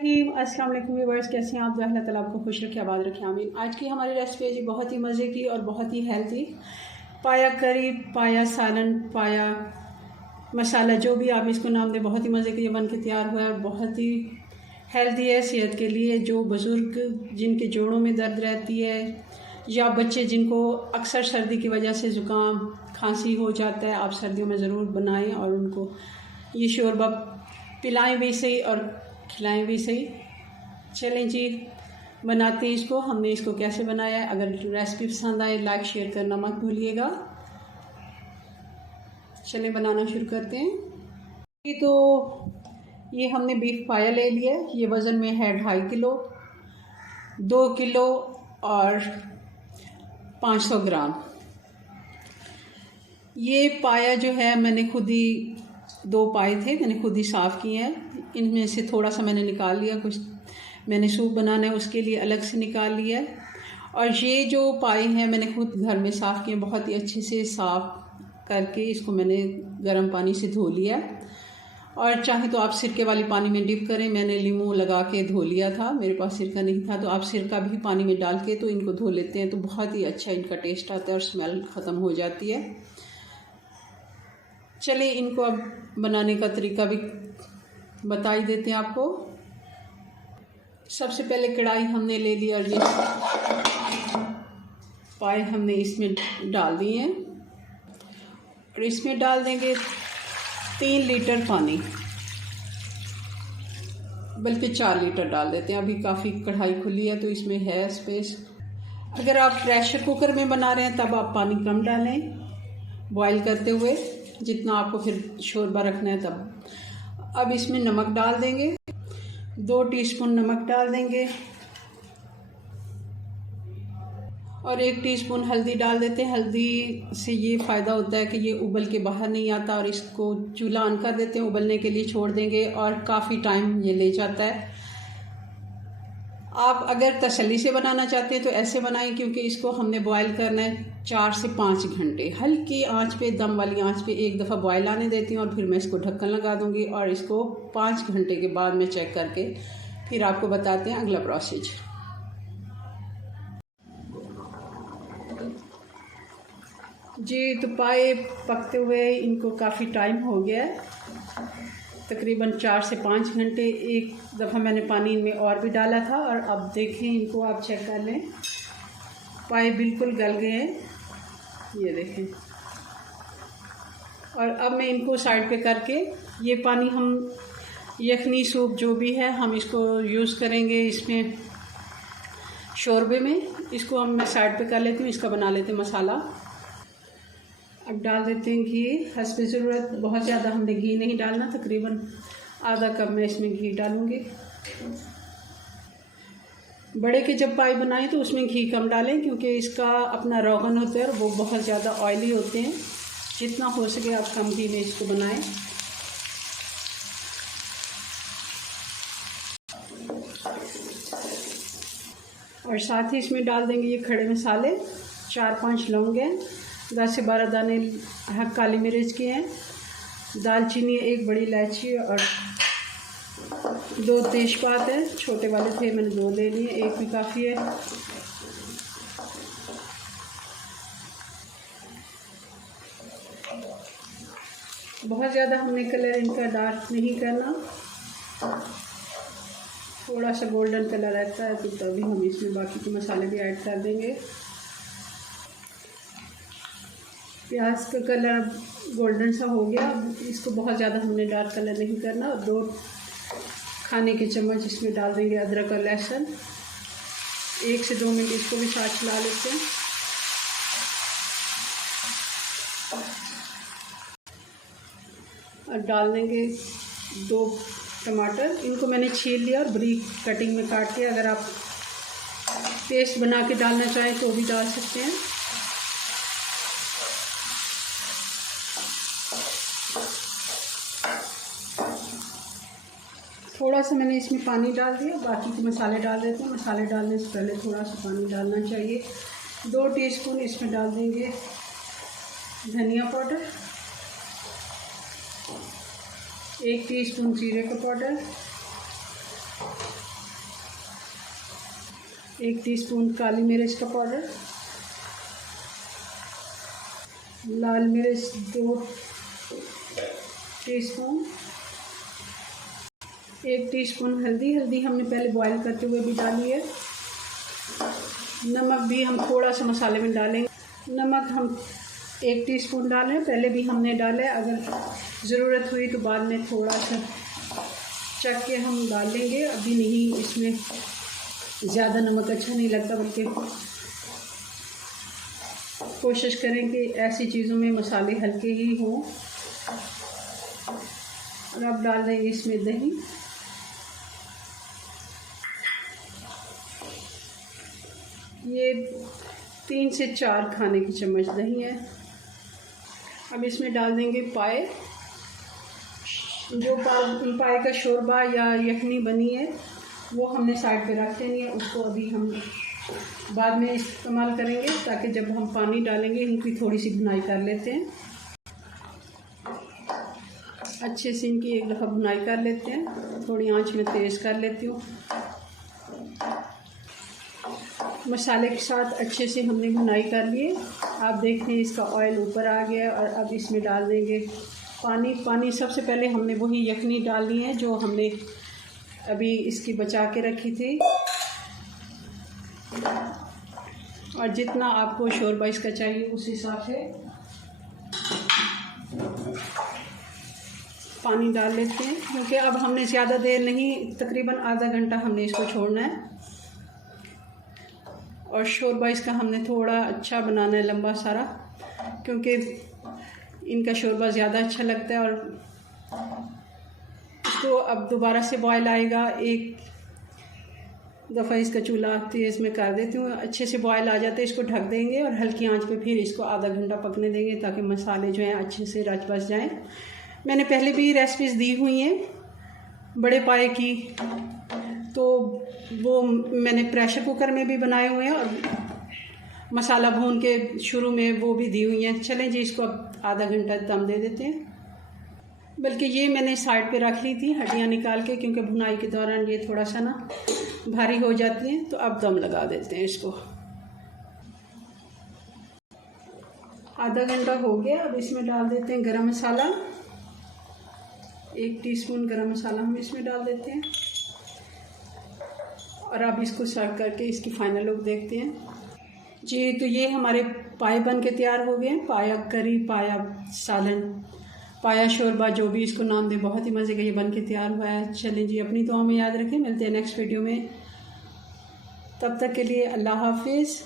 अस्सलाम वालेकुम व्यूअर्स, कैसे हैं आप? जो अल्लाह ताला आपको खुश रखे, आबाद रखे, आमीन। आज की हमारी रेसिपी है जी बहुत ही मज़े की और बहुत ही हेल्थी पाया करी, पाया सालन, पाया मसाला, जो भी आप इसको नाम दें, बहुत ही मज़े के ये बन के तैयार हुआ है। बहुत ही हेल्दी है सेहत के लिए। जो बुज़ुर्ग जिनके जोड़ों में दर्द रहती है या बच्चे जिनको अक्सर सर्दी की वजह से ज़ुकाम खांसी हो जाता है, आप सर्दियों में ज़रूर बनाएं और उनको ये शोरबा पिलाएं भी सही और खिलाएं भी सही। चलें जी, बनाते हैं इसको। हमने इसको कैसे बनाया है, अगर रेसिपी पसंद आए लाइक शेयर करना मत भूलिएगा। चलें बनाना शुरू करते हैं। तो ये हमने बीफ पाया ले लिया है। ये वज़न में है 2.5 किलो, 2 किलो और 500 ग्राम। ये पाया जो है मैंने खुद ही 2 पाए थे, मैंने खुद ही साफ़ किए हैं। इनमें से थोड़ा सा मैंने निकाल लिया, कुछ मैंने सूप बनाना है उसके लिए अलग से निकाल लिया है। और ये जो पाए हैं मैंने खुद घर में साफ़ किए, बहुत ही अच्छे से साफ़ करके इसको मैंने गर्म पानी से धो लिया है। और चाहे तो आप सिरके वाली पानी में डिप करें, मैंने नींबू लगा के धो लिया था, मेरे पास सिरका नहीं था तो आप सिरका भी पानी में डाल के तो इनको धो लेते हैं तो बहुत ही अच्छा इनका टेस्ट आता है और स्मेल ख़त्म हो जाती है। चलिए इनको अब बनाने का तरीका भी बता ही देते हैं आपको। सबसे पहले कढ़ाई हमने ले ली और ये पाए हमने इसमें डाल दिए हैं और इसमें डाल देंगे 3 लीटर पानी, बल्कि 4 लीटर डाल देते हैं। अभी काफ़ी कढ़ाई खुली है तो इसमें है स्पेस। अगर आप प्रेशर कुकर में बना रहे हैं तब आप पानी कम डालें बॉईल करते हुए, जितना आपको फिर शोरबा रखना है तब। अब इसमें नमक डाल देंगे, 2 टीस्पून नमक डाल देंगे और 1 टीस्पून हल्दी डाल देते हैं। हल्दी से ये फ़ायदा होता है कि ये उबल के बाहर नहीं आता और इसको चूल्हा ऑन कर देते हैं, उबलने के लिए छोड़ देंगे और काफ़ी टाइम ये ले जाता है। आप अगर तसल्ली से बनाना चाहते हैं तो ऐसे बनाएं, क्योंकि इसको हमने बॉईल करना है 4 से 5 घंटे। हल्की आंच पे, दम वाली आंच पे एक दफ़ा बॉईल आने देती हूँ और फिर मैं इसको ढक्कन लगा दूँगी और इसको 5 घंटे के बाद में चेक करके फिर आपको बताते हैं अगला प्रोसेस। जी तो पाए पकते हुए इनको काफ़ी टाइम हो गया है, तकरीबन 4 से 5 घंटे। एक दफ़ा मैंने पानी इनमें और भी डाला था और अब देखें इनको, आप चेक कर लें, पाए बिल्कुल गल गए हैं, ये देखें। और अब मैं इनको साइड पे करके ये पानी हम यखनी सूप जो भी है हम इसको यूज़ करेंगे इसमें शोरबे में। इसको हम मैं साइड पे कर लेती हूँ, इसका बना लेते हैं मसाला। अब डाल देते हैं घी हस्बे ज़रूरत। बहुत ज़्यादा हमने घी नहीं डालना, तकरीबन आधा कप मैं इसमें घी डालूँगी। बड़े के जब पाई बनाएं तो उसमें घी कम डालें, क्योंकि इसका अपना रोगन होता है और वो बहुत ज़्यादा ऑयली होते हैं। जितना हो सके आप कम घी में इसको बनाएं। और साथ ही इसमें डाल देंगे ये खड़े मसाले, 4-5 लौंग हैं, 10 से 12 दाने काली मिर्च के हैं, दालचीनी 1 बड़ी इलायची और 2 तेज़पात हैं, छोटे वाले थे मैंने 2 ले लिए, 1 भी काफ़ी है। बहुत ज़्यादा हमने कलर इनका डार्क नहीं करना, थोड़ा सा गोल्डन कलर रहता है तो तभी हम इसमें बाकी के मसाले भी ऐड कर देंगे। प्याज का कलर गोल्डन सा हो गया, इसको बहुत ज़्यादा हमने डार्क कलर नहीं करना। 2 खाने के चम्मच इसमें डाल देंगे अदरक और लहसुन। 1 से 2 मिनट इसको भी साथ चला लेते हैं। और डाल देंगे 2 टमाटर, इनको मैंने छील लिया और बारीक कटिंग में काट के, अगर आप पेस्ट बना के डालना चाहें तो भी डाल सकते हैं। थोड़ा सा मैंने इसमें पानी डाल दिया, बाकी के मसाले डाल देते हैं। मसाले डालने से पहले थोड़ा सा पानी डालना चाहिए। 2 टीस्पून इसमें डाल देंगे धनिया पाउडर, 1 टीस्पून जीरे का पाउडर, 1 टीस्पून काली मिर्च का पाउडर, लाल मिर्च 2 टीस्पून, 1 टीस्पून हल्दी। हल्दी हमने पहले बॉईल करते हुए भी डाली है। नमक भी हम थोड़ा सा मसाले में डालेंगे। नमक हम 1 टीस्पून डालें, पहले भी हमने डाला है। अगर ज़रूरत हुई तो बाद में थोड़ा सा चख के हम डाल लेंगे। अभी नहीं, इसमें ज़्यादा नमक अच्छा नहीं लगता, बल्कि कोशिश करें कि ऐसी चीज़ों में मसाले हल्के ही हों। और अब डाल देंगे इसमें दही। ये 3 से 4 खाने की चम्मच दही है। अब इसमें डाल देंगे पाए। जो पाए का शोरबा या यखनी बनी है वो हमने साइड पे रख देनी है। उसको अभी हम बाद में इस्तेमाल करेंगे, ताकि जब हम पानी डालेंगे इनकी थोड़ी सी भुनाई कर लेते हैं। अच्छे से इनकी एक दफ़ा भुनाई कर लेते हैं। थोड़ी आंच में तेज़ कर लेती हूँ। मसाले के साथ अच्छे से हमने भुनाई कर लिए। आप देखते हैं इसका ऑयल ऊपर आ गया। और अब इसमें डाल देंगे पानी। सबसे पहले हमने वही यखनी डालनी है जो हमने अभी इसकी बचा के रखी थी। और जितना आपको शोरबा इसका चाहिए उस हिसाब से पानी डाल लेते हैं, क्योंकि अब हमने ज़्यादा देर नहीं, तकरीबन आधा घंटा हमने इसको छोड़ना है। और शोरबा इसका हमने थोड़ा अच्छा बनाना है, लंबा सारा, क्योंकि इनका शोरबा ज़्यादा अच्छा लगता है। और इसको अब दोबारा से बॉयल आएगा। एक दफ़ा इसका चूल्हा तेज़ में कर देती हूँ। अच्छे से बॉयल आ जाते हैं, इसको ढक देंगे और हल्की आंच पे फिर इसको आधा घंटा पकने देंगे, ताकि मसाले जो हैं अच्छे से रच बस जाएँ। मैंने पहले भी रेसिपीज़ दी हुई हैं बड़े पाए की, तो वो मैंने प्रेशर कुकर में भी बनाए हुए हैं और मसाला भून के शुरू में वो भी दी हुई हैं। चलें जी, इसको अब आधा घंटा दम दे देते हैं। बल्कि ये मैंने साइड पे रख ली थी हड्डियाँ निकाल के, क्योंकि भुनाई के दौरान ये थोड़ा सा ना भारी हो जाती हैं। तो अब दम लगा देते हैं इसको। आधा घंटा हो गया। अब इसमें डाल देते हैं गरम मसाला। 1 टीस्पून गरम मसाला हम इसमें डाल देते हैं। और अब इसको सर्व करके इसकी फ़ाइनल लुक देखते हैं जी। तो ये हमारे पाए बन के तैयार हो गए हैं। पाया करी, पाया सालन, पाया शोरबा, जो भी इसको नाम दे, बहुत ही मज़े का ये बन के तैयार हुआ है। चलें जी, अपनी दुआ में याद रखें। मिलते हैं नेक्स्ट वीडियो में। तब तक के लिए अल्लाह हाफिज़।